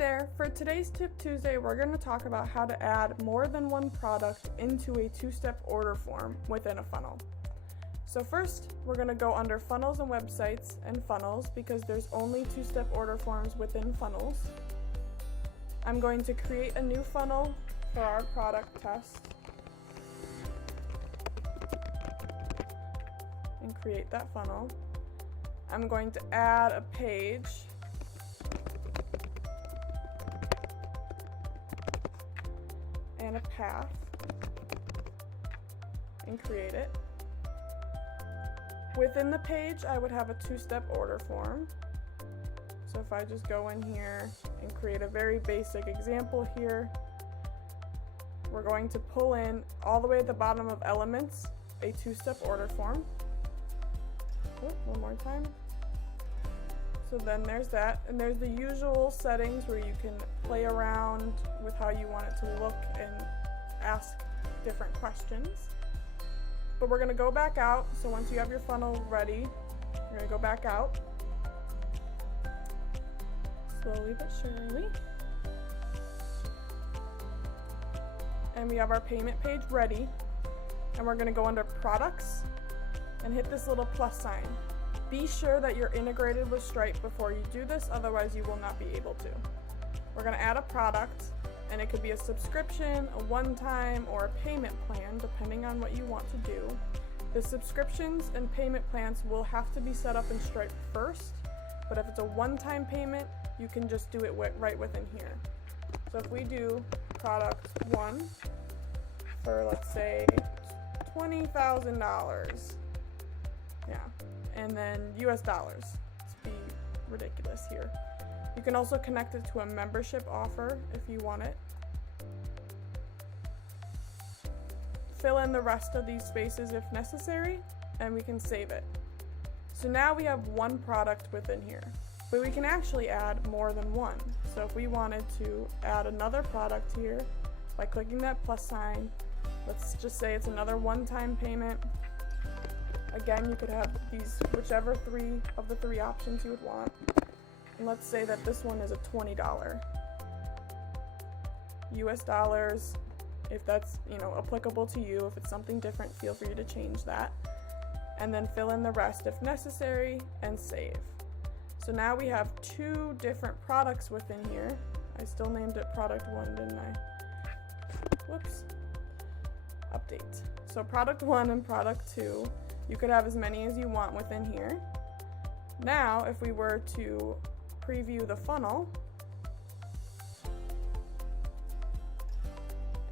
there, for today's Tip Tuesday, we're going to talk about how to add more than one product into a two-step order form within a funnel. So first, we're going to go under funnels and websites and funnels because there's only two-step order forms within funnels. I'm going to create a new funnel for our product test and create that funnel. I'm going to add a page and a path and create it. Within the page, I would have a two-step order form. So if I just go in here and create a very basic example here, we're going to pull in all the way at the bottom of elements a two-step order form. One more time. So then there's that, and there's the usual settings where you can play around with how you want it to look and ask different questions. But we're going to go back out. So once you have your funnel ready, you're going to go back out. Slowly but surely. And we have our payment page ready. And we're going to go under products and hit this little plus sign. Be sure that you're integrated with Stripe before you do this, otherwise you will not be able to. We're going to add a product, and it could be a subscription, a one-time, or a payment plan, depending on what you want to do. The subscriptions and payment plans will have to be set up in Stripe first, but if it's a one-time payment, you can just do it right within here. So if we do product 1 for, let's say, $20,000. Yeah. And then US dollars, to be ridiculous here. You can also connect it to a membership offer if you want it. Fill in the rest of these spaces if necessary, and we can save it. So now we have one product within here, but we can actually add more than one. So if we wanted to add another product here by clicking that plus sign, let's just say it's another one-time payment. Again, you could have these, whichever three of the three options you would want. And let's say that this one is a $20. US dollars, if that's, applicable to you. If it's something different, feel free to change that. And then fill in the rest if necessary and save. So now we have two different products within here. I still named it product 1, didn't I? Whoops. Update. So product 1 and product 2. You could have as many as you want within here. Now, if we were to preview the funnel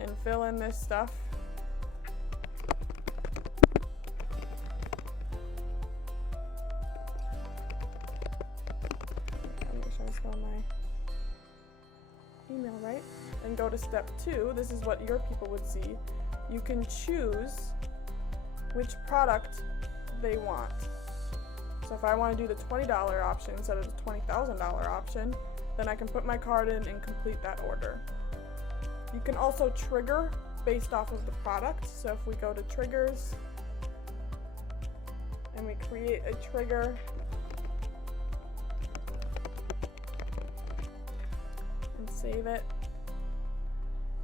and fill in this stuff, make sure I spell my email right, and go to step 2, this is what your people would see. You can choose which product they want. So if I want to do the $20 option instead of the $20,000 option, then I can put my card in and complete that order. You can also trigger based off of the product. So if we go to triggers and we create a trigger and save it,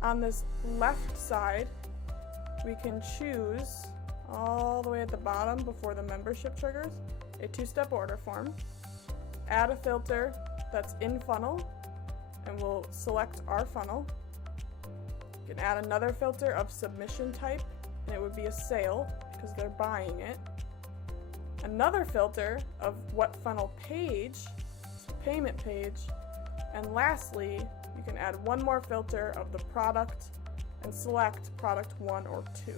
on this left side, we can choose all the way at the bottom before the membership triggers, a two-step order form, add a filter that's in funnel, and we'll select our funnel. You can add another filter of submission type, and it would be a sale because they're buying it. Another filter of what funnel page, payment page, and lastly, you can add one more filter of the product and select product 1 or 2.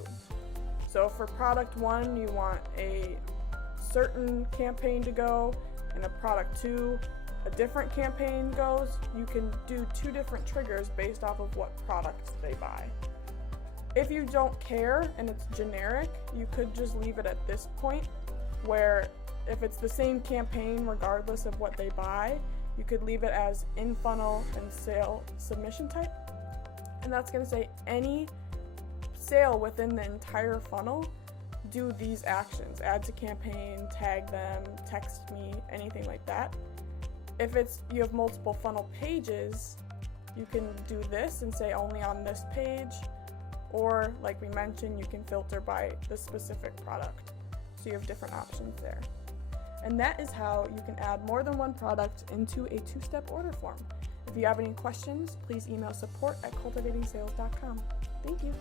So for product 1, you want a certain campaign to go, and a product 2, a different campaign goes. You can do two different triggers based off of what products they buy. If you don't care and it's generic, you could just leave it at this point, where if it's the same campaign regardless of what they buy, you could leave it as in funnel and sale submission type. And that's going to say any sale within the entire funnel, do these actions: add to campaign, tag them, text me, anything like that. If you have multiple funnel pages, you can do this and say only on this page, or like we mentioned, you can filter by the specific product. So you have different options there. And that is how you can add more than one product into a 2-step order form. If you have any questions, please email support@cultivatingsales.com. Thank you.